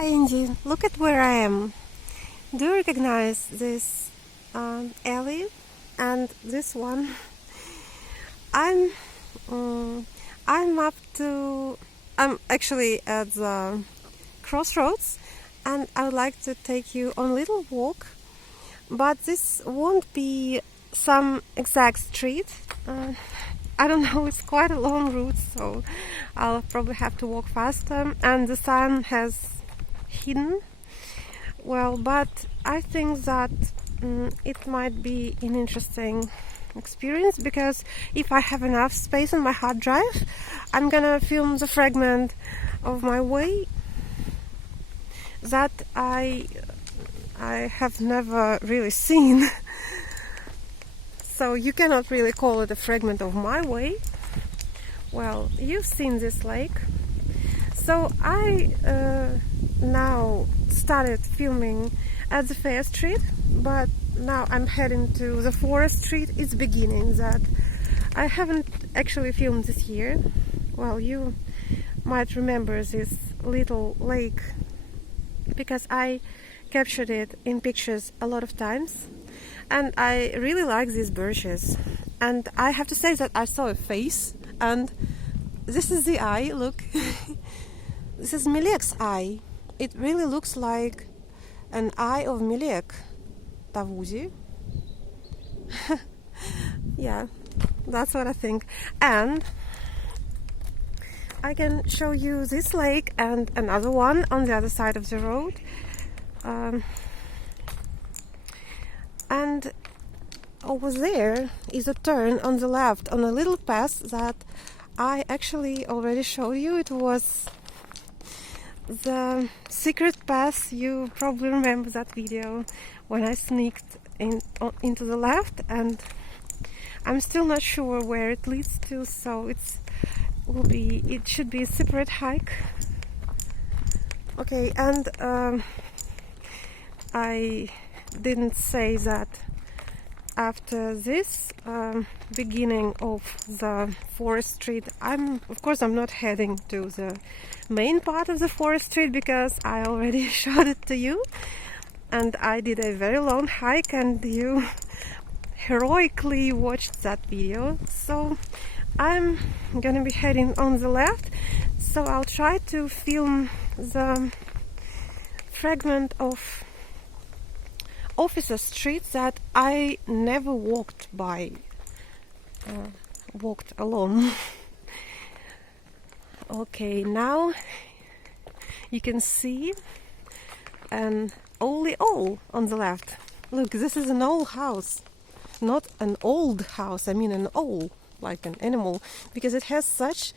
Hi Angie, look at where I am. Do you recognize this alley and this one? I'm I'm up to I'm actually at the crossroads, and I would like to take you on a little walk, but this won't be some exact street. I don't know, it's quite a long route, so I'll probably have to walk faster, and the sun has hidden. Well, but I think that it might be an interesting experience, because if I have enough space on my hard drive, I'm gonna film the fragment of my way that I have never really seen. So you cannot really call it a fragment of my way. Well, you've seen this lake. So I now started filming at the Fair Street, but now I'm heading to the Forest Street. It's beginning that I haven't actually filmed this year. Well, you might remember this little lake because I captured it in pictures a lot of times, and I really like these birches. And I have to say that I saw a face, and this is the eye, look. This is Milek's eye. It really looks like an eye of Milek Tavuzi. Yeah, that's what I think. And I can show you this lake and another one on the other side of the road. And over there is a turn on the left on a little path that I actually already showed you. It was the secret path. You probably remember that video when I sneaked into the left, and I'm still not sure where it leads to, so it should be a separate hike. Okay, and I didn't say that after this beginning of the Forest Street, of course I'm not heading to the main part of the Forest Street, because I already showed it to you, and I did a very long hike and you heroically watched that video. So I'm gonna be heading on the left, so I'll try to film the fragment of Officer Street that I never walked alone. Okay, now you can see an ole on the left. Look, this is an old house. Not an old house, I mean an ole, like an animal, because it has such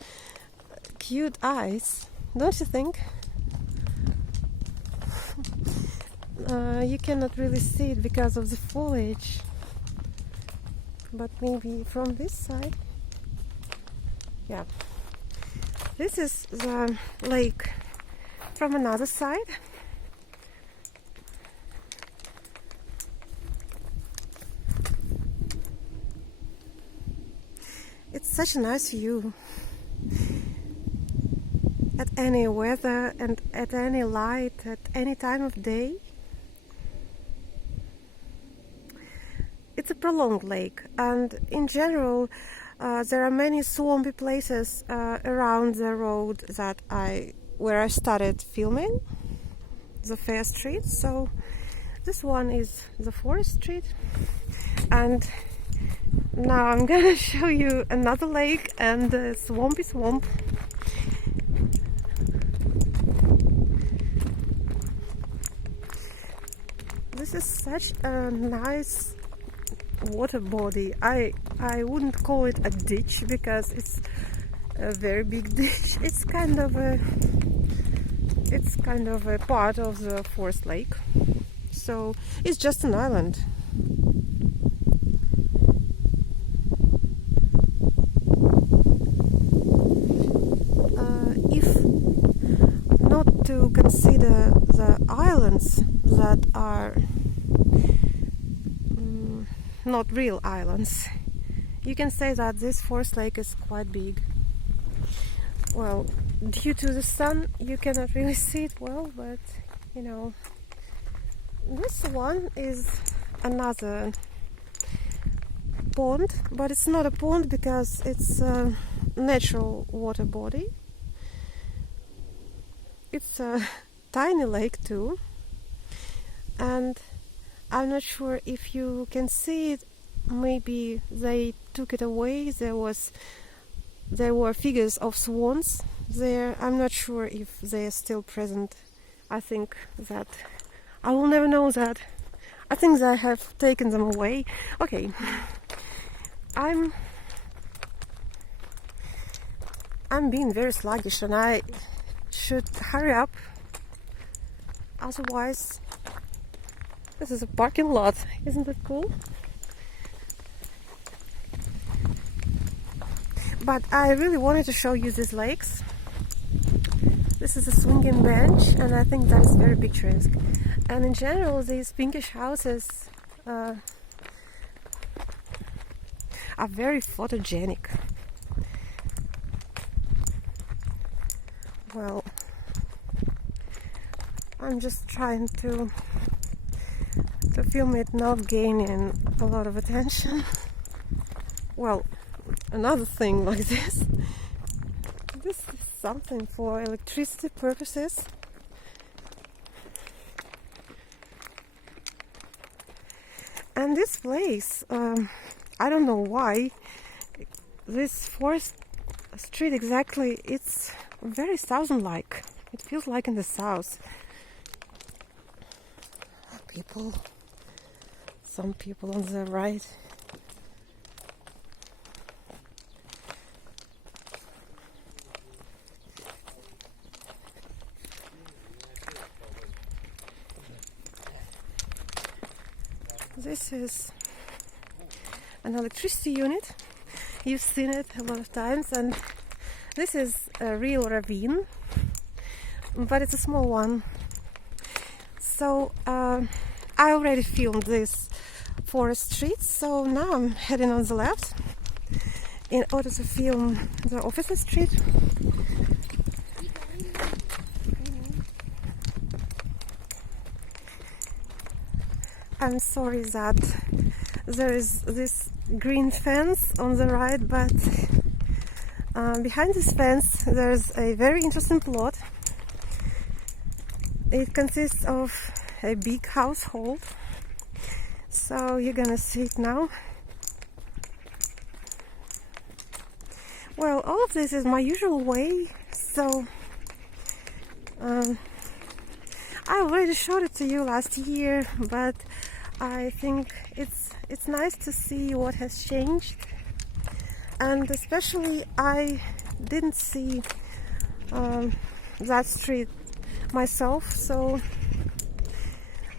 cute eyes, don't you think? You cannot really see it because of the foliage, but maybe from this side. Yeah, this is the lake from another side. It's such a nice view at any weather and at any light, at any time of day. It's a prolonged lake, and in general there are many swampy places around the road where I started filming the Fair Street. So this one is the Forest Street, and now I'm gonna show you another lake and a swampy swamp. This is such a nice water body. I wouldn't call it a ditch, because it's a very big ditch. It's kind of a part of the forest lake, so it's just an island. If not to consider the islands that are not real islands, you can say that this forest lake is quite big. Well, due to the sun you cannot really see it well, but you know, this one is another pond, but it's not a pond because it's a natural water body. It's a tiny lake too, and I'm not sure if you can see it. Maybe they took it away. There were figures of swans there. I'm not sure if they are still present. I think that I will never know that. I think they have taken them away. Okay, I'm being very sluggish and I should hurry up, otherwise this is a parking lot. Isn't it cool? But I really wanted to show you these lakes. This is a swinging bench and I think that is very picturesque. And in general these pinkish houses are very photogenic. Well, I'm just trying to film it not gaining a lot of attention. Well, another thing like this is something for electricity purposes. And this place, I don't know why, this forest street exactly, it's very southern-like. It feels like in the south. Some people on the right. This is an electricity unit. You've seen it a lot of times, and this is a real ravine, but it's a small one. So I already filmed this forest street, so now I'm heading on the left in order to film the officer street. I'm sorry that there is this green fence on the right, but behind this fence there's a very interesting plot. It consists of a big household, so you're gonna see it now. Well, all of this is my usual way, so I already showed it to you last year, but I think it's nice to see what has changed, and especially I didn't see that street myself,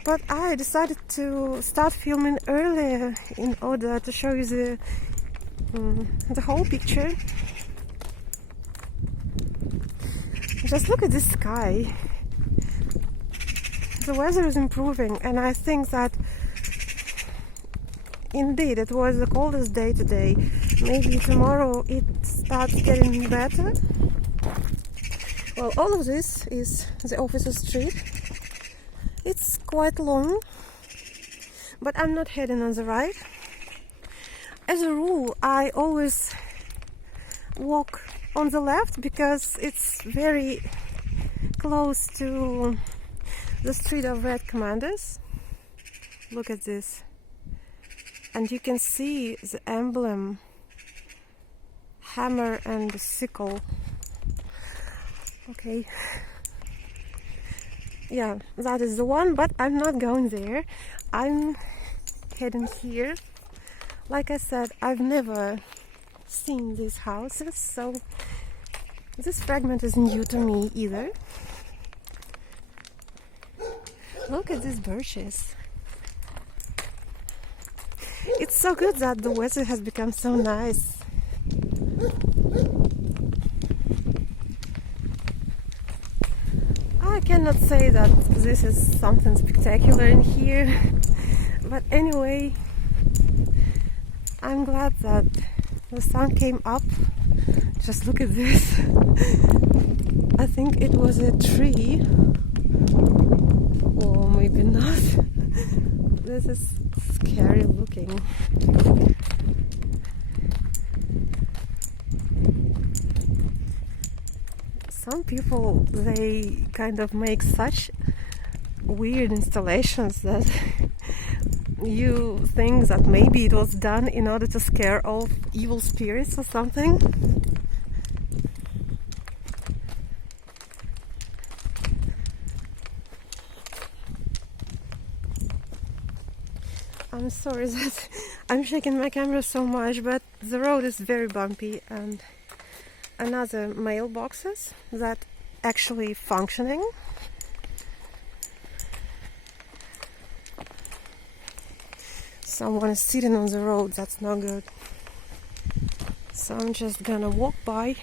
but I decided to start filming earlier in order to show you the whole picture. Just look at the sky. The weather is improving, and I think that indeed it was the coldest day today. Maybe tomorrow it starts getting better. Well, all of this is the officer street. It's quite long, but I'm not heading on the right. As a rule, I always walk on the left because it's very close to the street of Red Commanders. Look at this. And you can see the emblem, hammer and the sickle. Okay. Yeah, that is the one, but I'm not going there. I'm heading here. Like I said, I've never seen these houses, so this fragment is new to me either. Look at these birches. It's so good that the weather has become so nice. I cannot say that this is something spectacular in here, but anyway, I'm glad that the sun came up. Just look at this. I think it was a tree, or maybe not. This is scary looking. Some people, they kind of make such weird installations that you think that maybe it was done in order to scare off evil spirits or something. I'm sorry that I'm shaking my camera so much, but the road is very bumpy, and another mailboxes that actually functioning. Someone is sitting on the road, that's not good. So I'm just gonna walk by.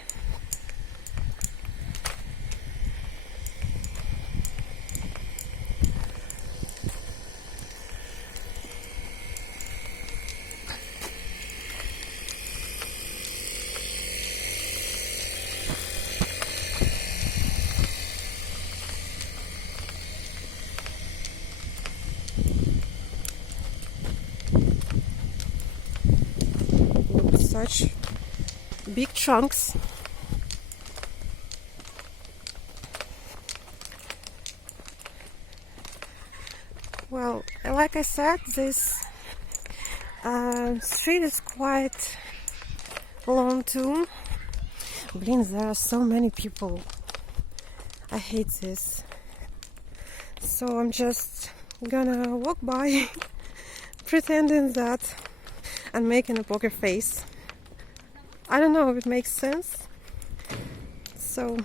Such big trunks. Well, like I said, this street is quite long too. Blins, there are so many people. I hate this. So I'm just gonna walk by pretending that I'm making a poker face. I don't know if it makes sense. So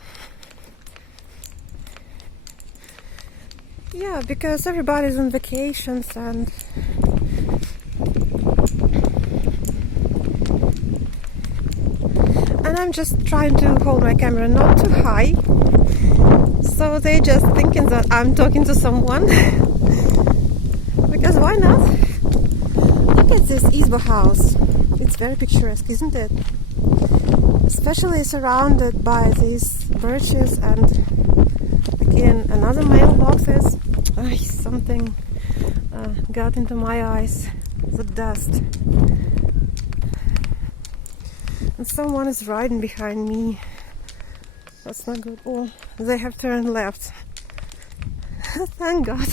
yeah, because everybody's on vacations, and I'm just trying to hold my camera not too high, so they just thinking that I'm talking to someone. Because why not? Look at this Isba house. It's very picturesque, isn't it? Especially surrounded by these birches, and again another mailboxes. Something got into my eyes, the dust. And someone is riding behind me. That's not good. Oh, they have turned left. Thank God.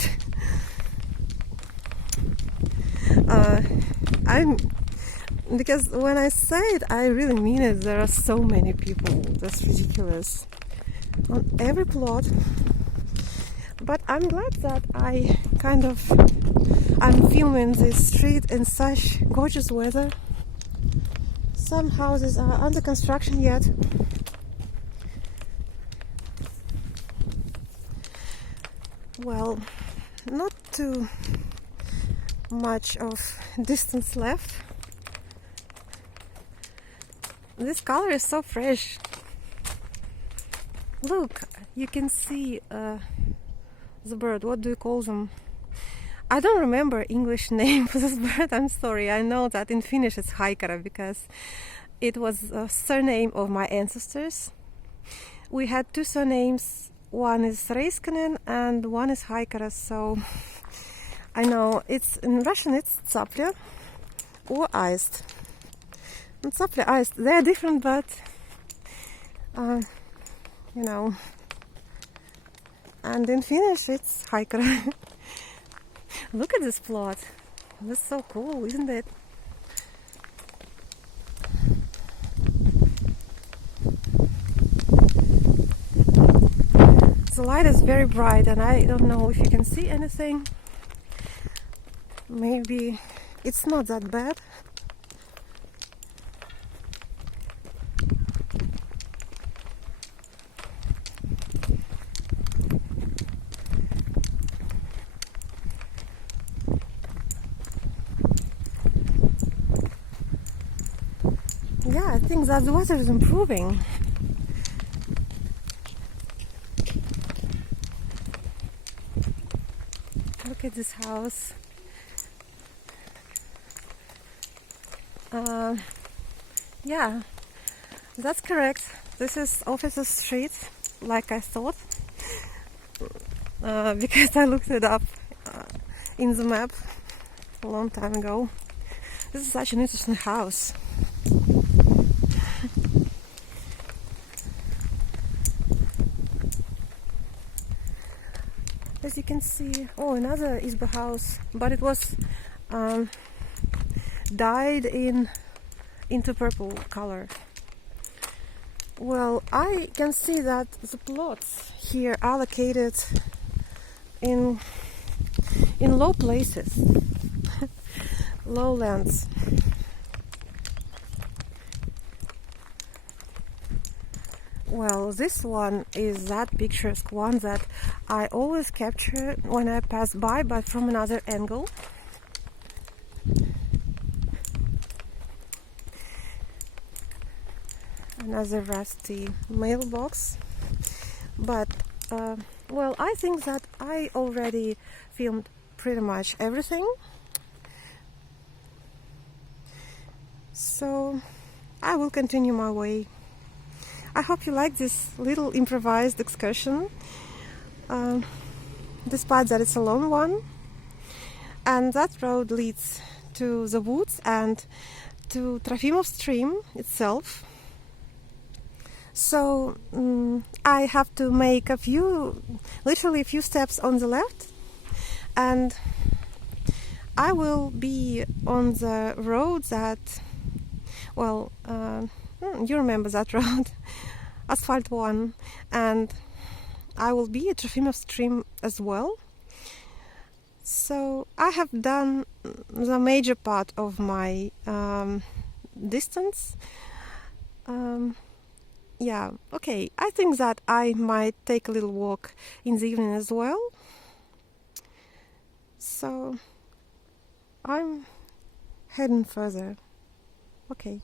Because when I say it, I really mean it. There are so many people. That's ridiculous. On every plot. But I'm glad that I'm filming this street in such gorgeous weather. Some houses are under construction yet. Well, not too much of distance left. This color is so fresh. Look, you can see the bird. What do you call them? I don't remember English name for this bird. I'm sorry. I know that in Finnish it's haikara because it was a surname of my ancestors. We had two surnames. One is Reiskanen and one is haikara. So I know it's in Russian. It's tsapля or aist. And tsapля, aist. They are different, but you know. And in Finnish it's haikara. Look at this plot. That's so cool, isn't it? The light is very bright, and I don't know if you can see anything. Maybe it's not that bad. Yeah, I think that the weather is improving. Look at this house. Yeah, that's correct. This is Officer Street. like I thought, because I looked it up in the map a long time ago. This is such an interesting house. As you can see, another Isba house, but it was dyed into purple color. Well, I can see that the plots here are located in low places, lowlands. Well, this one is that picturesque one that I always capture when I pass by, but from another angle. Another rusty mailbox. But, well, I think that I already filmed pretty much everything. So, I will continue my way. I hope you like this little improvised excursion, despite that it's a long one. And that road leads to the woods and to Trofimov stream itself. So I have to make literally a few steps on the left, and I will be on the road that, well, you remember that road, asphalt one, and I will be at Trofimov stream as well. So I have done the major part of my distance. Yeah, okay, I think that I might take a little walk in the evening as well. So I'm heading further. Okay.